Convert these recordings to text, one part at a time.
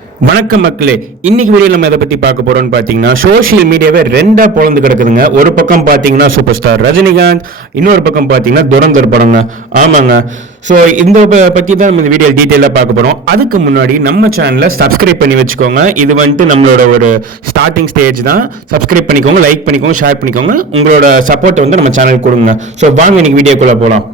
வணக்கம் மக்களே, இன்னைக்கு வீடியோ நம்ம எதை பத்தி பார்க்க போறோம்னு பாத்தீங்கன்னா, சோசியல் மீடியாவே ரெண்டா பொளந்து கிடக்குதுங்க. ஒரு பக்கம் பாத்தீங்கன்னா சூப்பர் ஸ்டார் ரஜினிகாந்த், இன்னொரு பக்கம் பாத்தீங்கன்னா துரந்தர் படங்க. ஆமாங்க. ஸோ இந்த பத்தி தான் நம்ம இந்த வீடியோ டீட்டெயிலாக பார்க்க போறோம். அதுக்கு முன்னாடி நம்ம சேனலை சப்ஸ்கிரைப் பண்ணி வச்சுக்கோங்க. இது நம்மளோட ஒரு ஸ்டார்டிங் ஸ்டேஜ் தான். சப்ஸ்கிரைப் பண்ணிக்கோங்க, லைக் பண்ணிக்கோங்க, ஷேர் பண்ணிக்கோங்க. உங்களோட சப்போர்ட் நம்ம சேனலுக்கு கொடுங்க. ஸோ வாங்க இன்னைக்கு வீடியோக்குள்ள போகலாம்.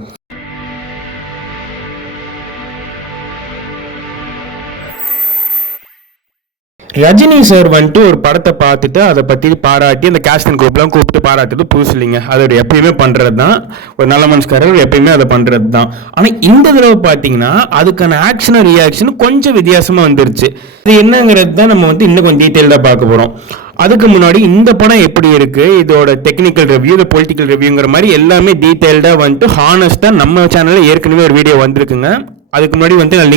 ரஜினி சார் ஒரு படத்தை பார்த்துட்டு அதை பற்றி பாராட்டி அந்த கேஸ்ட் அண்ட் குரூப்லாம் கூப்பிட்டு பாராட்டுறது புதுசு இல்லைங்க. அது எப்பயுமே பண்ணுறது தான். ஒரு நல்ல மனசுக்காரர் எப்பயுமே அதை பண்ணுறது தான். ஆனால் இந்த தடவை பார்த்தீங்கன்னா அதுக்கான ஆக்ஷன் ரியாக்ஷன் கொஞ்சம் வித்தியாசமாக வந்துருச்சு. இது என்னங்கிறது தான் நம்ம இன்னும் கொஞ்சம் டீட்டெயிலாக பார்க்க போகிறோம். அதுக்கு முன்னாடி இந்த படம் எப்படி இருக்கு, இதோட டெக்னிக்கல் ரிவ்யூ, இது பொலிட்டிக்கல் ரிவ்யூங்கிற மாதிரி எல்லாமே டீட்டெயில்டாக ஹானஸ்டா நம்ம சேனலில் ஏற்கனவே ஒரு வீடியோ வந்திருக்குங்க. அதுக்கு முன்னாடி நான்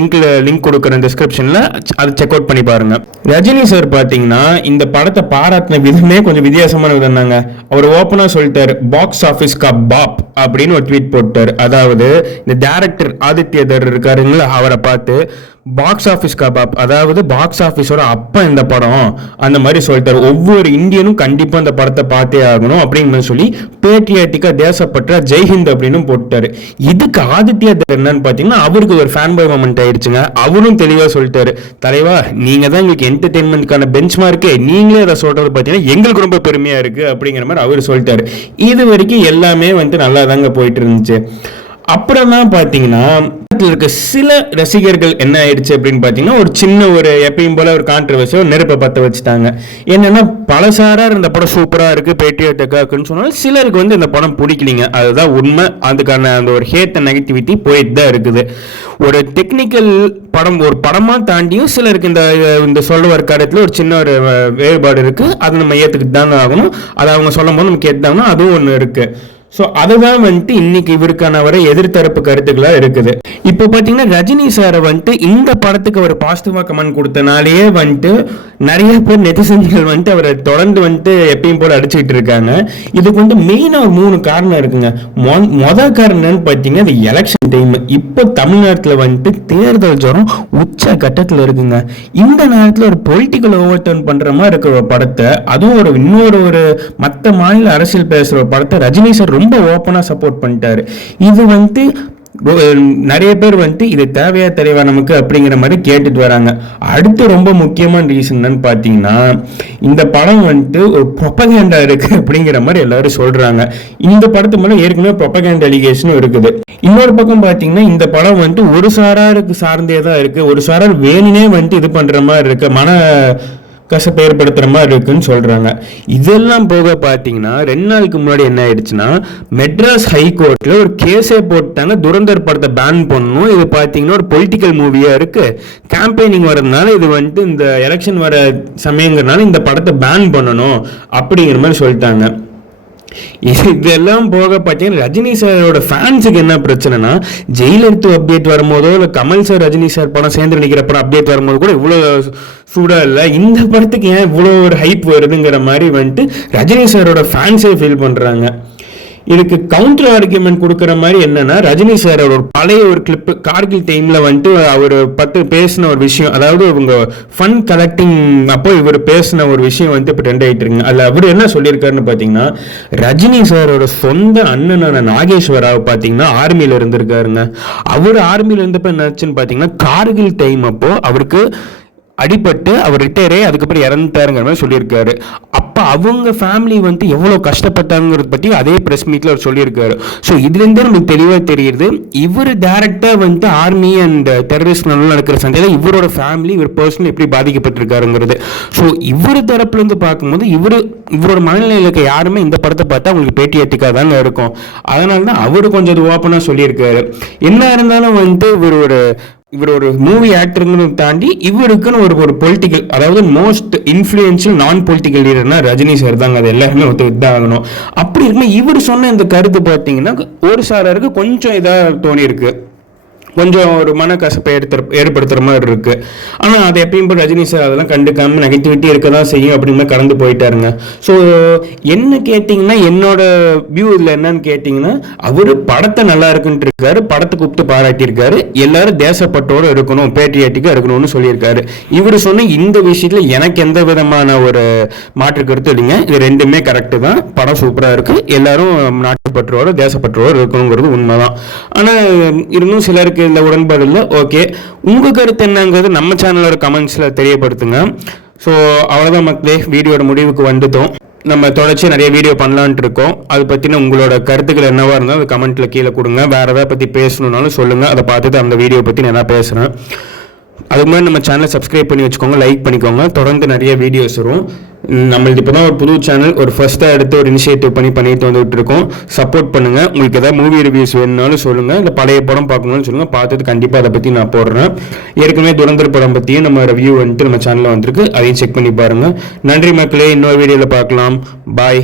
லிங்க் கொடுக்குறேன் டிஸ்கிரிப்ஷன்ல, அதை செக் அவுட் பண்ணி பாருங்க. ரஜினி சார் பாத்தீங்கன்னா இந்த படத்தை பாராட்டின விதமே கொஞ்சம் வித்தியாசமான விதம் தாங்க. அவர் ஓப்பனா சொல்லிட்டாரு, பாக்ஸ் ஆஃபீஸ் கா பாப் அப்படின்னு ஒரு ட்வீட் போட்டார். அதாவது இந்த டைரக்டர் ஆதித்யதர் இருக்காருங்களா, அவரை பார்த்து பாக்ஸ் ஆஃபீஸ் கபாப், அதாவது பாக்ஸ் ஆஃபீஸோட அப்பா இந்த படம், அந்த மாதிரி சொல்லிட்டாரு. ஒவ்வொரு இந்தியனும் கண்டிப்பா இந்த படத்தை பார்த்தே ஆகணும் அப்படின்னு சொல்லி பேட்ரியாட்டிக்கா தேசப்பற்ற ஜெய்ஹிந்த் அப்படின்னு போட்டாரு. இதுக்கு ஆதித்யதர் என்னன்னு பாத்தீங்கன்னா அவருக்கு ஒரு ஃபேன் பாய் மொமெண்ட் ஆயிடுச்சுங்க. அவரும் தெளிவா சொல்லிட்டாரு, தலைவா நீங்க தான் எங்களுக்கு என்டர்டெயின்மெண்ட்கான பெஞ்ச் மார்க்கு, நீங்களே அதை சொல்றது பாத்தீங்கன்னா எங்களுக்கு ரொம்ப பெருமையா இருக்கு அப்படிங்கிற மாதிரி அவர் சொல்லிட்டாரு. இது வரைக்கும் எல்லாமே நல்லா தாங்க போயிட்டு இருந்துச்சு. அப்புறம் தான் பாத்தீங்கன்னா இருக்க சில ரசிகர்கள் என்ன ஆயிடுச்சு அப்படின்னு பாத்தீங்கன்னா, ஒரு சின்ன ஒரு எப்பயும் போல ஒரு கான்ட்ரவர்சி, ஒரு நெருப்பை பத்த வச்சுட்டாங்க. என்னன்னா பலசாரா இந்த படம் சூப்பரா இருக்கு, பேட்ரியாட்டிக்கான்னு சொன்னாலும் சிலருக்கு இந்த படம் பிடிக்கலிங்க. அதுதான் உண்மை. அதுக்கான அந்த ஒரு ஹேட் அண்ட் நெகட்டிவிட்டி போயிட்டு தான் இருக்குது. ஒரு டெக்னிக்கல் படம், ஒரு படமா தாண்டியும் சிலருக்கு இந்த சொல்ல வர காரியத்தில் ஒரு சின்ன ஒரு வேறுபாடு இருக்கு. அது நம்ம ஏத்துக்கிட்டு தாங்க ஆகணும். அதை அவங்க சொல்லும் போது நம்ம கேட்டாங்கன்னா அதுவும் ஒன்று இருக்கு. ஸோ அதுதான் இன்னைக்கு இவருக்கான வர எதிர்த்தரப்பு கருத்துக்களா இருக்குது. இப்போ பாத்தீங்கன்னா ரஜினி சாரை இந்த படத்துக்கு ஒரு பாசிட்டிவா கமெண்ட் கொடுத்தனாலேயே நிறைய பேர் நெட்டிசன்கள் அவரை தொடர்ந்து எப்பயும் போல அடிச்சுக்கிட்டு இருக்காங்க. இதுக்கு மெயினா ஒரு 3 காரணம் இருக்குங்க. மொதல் காரணம் என்னன்னு பாத்தீங்கன்னா இது எலெக்ஷன் டைம். இப்போ தமிழ்நாட்டில் தேர்தல் ஜுரம் உச்ச கட்டத்தில் இருக்குங்க. இந்த நேரத்தில் ஒரு பொலிட்டிக்கல் ஓவர் டர்ன் பண்ற மாதிரி இருக்கிற ஒரு படத்தை, அதுவும் இன்னொரு மற்ற மாநில அரசியல் பேசுற ஒரு படத்தை ரஜினி சார் ரொம்ப ஓப்பனா சப்போர்ட் பண்ணிட்டாரு. இது நிறைய பேர் இது தேவையா தெரியவா நமக்கு அப்படிங்கிற மாதிரி கேட்டுட்டு வராங்க. அடுத்து ரொம்ப முக்கியமான ரீசன் என்னன்னு பாத்தீங்கன்னா, இந்த படம் ஒரு ப்ரொபகேண்டா இருக்கு அப்படிங்கிற மாதிரி எல்லாரும் சொல்றாங்க. இந்த படத்து மேல ஏற்கனவே ப்ரொபகேண்டா அலிகேஷனும் இருக்குது. இன்னொரு பக்கம் பாத்தீங்கன்னா இந்த படம் ஒரு சாராருக்கு சார்ந்தே தான் இருக்கு. ஒரு சாரார் வேணுனே இது பண்ற மாதிரி இருக்கு, மன கசப்பை ஏற்படுத்துற மாதிரி இருக்குன்னு சொல்றாங்க. இதெல்லாம் போக பாத்தீங்கன்னா 2 நாளுக்கு முன்னாடி என்ன ஆயிடுச்சுன்னா, மெட்ராஸ் ஹைகோர்ட்ல ஒரு கேஸே போட்டாங்க, துரந்தர் படத்தை பேன் பண்ணணும். இது பாத்தீங்கன்னா ஒரு பொலிட்டிக்கல் மூவியா இருக்கு, கேம்பெயினிங் வரதுனால இது இந்த எலெக்ஷன் வர சமயங்கிறதுனால இந்த படத்தை பேன் பண்ணணும் அப்படிங்கிற மாதிரி சொல்லிட்டாங்க. இதெல்லாம் போக பார்த்தீங்கன்னா ரஜினி சாரோட ஃபேன்ஸுக்கு என்ன பிரச்சனைனா, ஜெயிலெடுத்து அப்டேட் வரும்போதோ இல்லை கமல் சார் ரஜினி சார் படம் சேர்ந்து நிற்கிற படம் அப்டேட் வரும்போது கூட இவ்வளோ சூடாக இல்லை, இந்த படத்துக்கு ஏன் இவ்வளோ ஒரு ஹைப் வருதுங்கிற மாதிரி ரஜினி சாரோட ஃபேன்ஸே ஃபீல் பண்ணுறாங்க. இதுக்கு கவுண்டர் ஆர்குமெண்ட் கொடுக்குற மாதிரி என்னன்னா, ரஜினி சார் ஒரு பழைய ஒரு கிளிப் கார்கில் டைம்ல அவர் பேசின ஒரு விஷயம், அதாவது இவங்க ஃபண்ட் கலெக்டிங் அப்போ இவர் பேசின ஒரு விஷயம் இப்போ ட்ரெண்ட் ஆயிட்டு இருக்கு. அதுல அவர் என்ன சொல்லியிருக்காருன்னு பாத்தீங்கன்னா, ரஜினி சாரோட சொந்த அண்ணனான நாகேஸ்வராவை பாத்தீங்கன்னா ஆர்மியில இருந்திருக்காருங்க. அவர் ஆர்மியில இருந்தப்ப என்னாச்சுன்னு பாத்தீங்கன்னா, கார்கில் டைம் அப்போ அவருக்கு அடிபட்டு அவர் ரிட்டையர் ஆகி அதுக்கப்புறம் இறந்துட்டாருங்கிற மாதிரி சொல்லியிருக்காரு. அப்போ அவங்க ஃபேமிலி எவ்வளோ கஷ்டப்பட்டாங்கிறத பற்றி அதே ப்ரெஸ் மீட்டில் அவர் சொல்லியிருக்காரு. ஸோ இதுலேருந்தே நமக்கு தெளிவாக தெரியுது, இவர் டேரெக்டாக ஆர்மி அண்ட் டெரரிஸ்ட் நடக்கிற சண்டையில் இவரோட ஃபேமிலி, இவர் பர்சனல் எப்படி பாதிக்கப்பட்டிருக்காருங்கிறது. ஸோ இவர் தரப்புலேருந்து பார்க்கும்போது இவரோட மனநிலையில் இருக்க யாருமே இந்த படத்தை பார்த்தா அவங்களுக்கு பேட்டியாட்டிக்காக தானே இருக்கும். அதனால தான் அவர் கொஞ்சம் அது ஓப்பனாக சொல்லியிருக்காரு. என்ன இருந்தாலும் இவர் ஒரு மூவி ஆக்டர்னு தாண்டி இவருக்குன்னு ஒரு பொலிட்டிக்கல், அதாவது மோஸ்ட் இன்ஃப்ளூயன்ஷியல் நான் பொலிட்டிக்கல் லீடர்னா ரஜினி சார் தாங்க. அது எல்லாருமே இதாகணும். அப்படி இருக்கும்போது இவர் சொன்ன இந்த கருத்து பார்த்தீங்கன்னா ஒரு சாராருக்கு கொஞ்சம் இதாக தோணி இருக்கு. கொஞ்சம் ஒரு மனக்கசப்பை ஏற்படுத்துகிற மாதிரி இருக்குது. ஆனால் அதை எப்பயும் போய் ரஜினி சார் அதெல்லாம் கண்டுக்காமல் நெகட்டிவிட்டி இருக்க தான் செய்யும் அப்படின்னு கடந்து போயிட்டாருங்க. ஸோ என்ன கேட்டிங்கன்னா, என்னோட வியூ இதில் என்னன்னு கேட்டிங்கன்னா, அவர் படத்தை நல்லா இருக்குன்ட்டு இருக்காரு, படத்தை கூப்பிட்டு பாராட்டியிருக்காரு, எல்லாரும் தேசப்பட்டோடு இருக்கணும், பேட்ரியாட்டிக்காக இருக்கணும்னு சொல்லியிருக்காரு. இவர் சொன்ன இந்த விஷயத்தில் எனக்கு எந்த விதமான ஒரு மாற்று கருத்து இல்லைங்க. இது ரெண்டுமே கரெக்டு தான். படம் சூப்பராக இருக்குது, எல்லாரும் நாட்டுப்பற்றோடு தேசப்பற்றோடு இருக்கணுங்கிறது உண்மைதான். ஆனால் இன்னும் சிலருக்கு இந்த உடன்பாடு இல்லை. ஓகே, உங்கள் கருத்து என்னங்கிறது நம்ம சேனலோட கமெண்ட்ஸில் தெரியப்படுத்துங்க. ஸோ அவ்வளோதான் மக்களே, வீடியோட முடிவுக்கு வந்துட்டோம். நம்ம தொடர்ச்சி நிறைய வீடியோ பண்ணலான்ட்டு இருக்கோம். அதை பற்றின உங்களோட கருத்துக்கள் என்னவா இருந்தாலும் அது கமெண்ட்டில் கீழே கொடுங்க. வேறு எதாவது பற்றி பேசணுன்னாலும் சொல்லுங்கள், அதை பார்த்துட்டு அந்த வீடியோ பற்றி நான் என்ன பேசுகிறேன். அதுக்கு மாதிரி நம்ம சேனலை சப்ஸ்கிரைப் பண்ணி வச்சுக்கோங்க, லைக் பண்ணிக்கோங்க. தொடர்ந்து நிறைய வீடியோஸ் வரும். நம்மளுக்கு இப்போ தான் ஒரு புது சேனல், ஒரு ஃபஸ்ட்டாக எடுத்து ஒரு இனிஷியேட்டிவ் பண்ணிட்டு வந்துட்டு இருக்கோம். சப்போர்ட் பண்ணுங்கள். உங்களுக்கு எதாவது மூவி ரிவ்யூஸ் வேணும்னாலும் சொல்லுங்கள், இல்லை பழைய படம் பார்க்கணும்னு சொல்லுங்கள், பார்த்துட்டு கண்டிப்பாக அதை பற்றி நான் போடுறேன். ஏற்கனவே துரந்தர் படம் பற்றியும் நம்ம ரிவ்யூ வந்துட்டு நம்ம சேனலில் வந்திருக்கு, அதையும் செக் பண்ணி பாருங்கள். நன்றி மக்களே, இன்னொரு வீடியோவில் பார்க்கலாம். பாய்.